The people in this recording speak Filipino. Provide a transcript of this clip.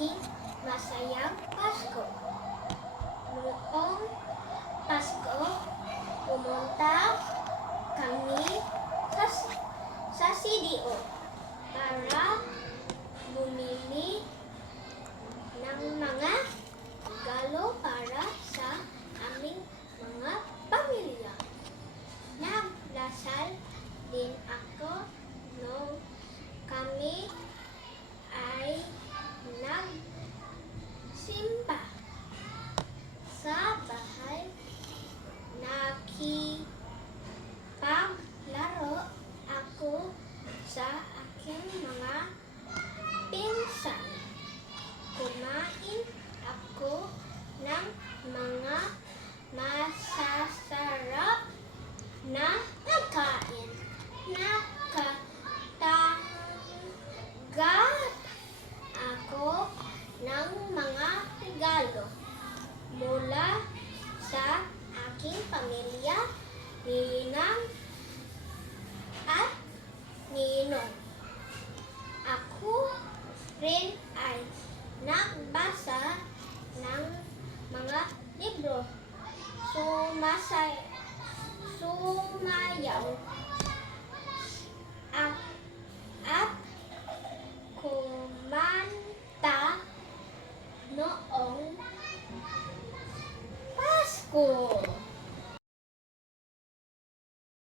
aking masayang Pasko. Noong Pasko, pumunta kami sa CDO para bumili ng mga regalo para sa aming mga pamilya. Nagdasal din ako nung kami ay nagsimba sa bahay. Nakipaglaro ako sa aking mga pinsan. Kumain ako ng mga masasarap na pagkain. Nakatanggap ako ng mga regalo mula sa aking pamilya, ninang at ninong. Ako rin ay nagbasa ng mga libro, sumayaw at kumanta noong Pasko.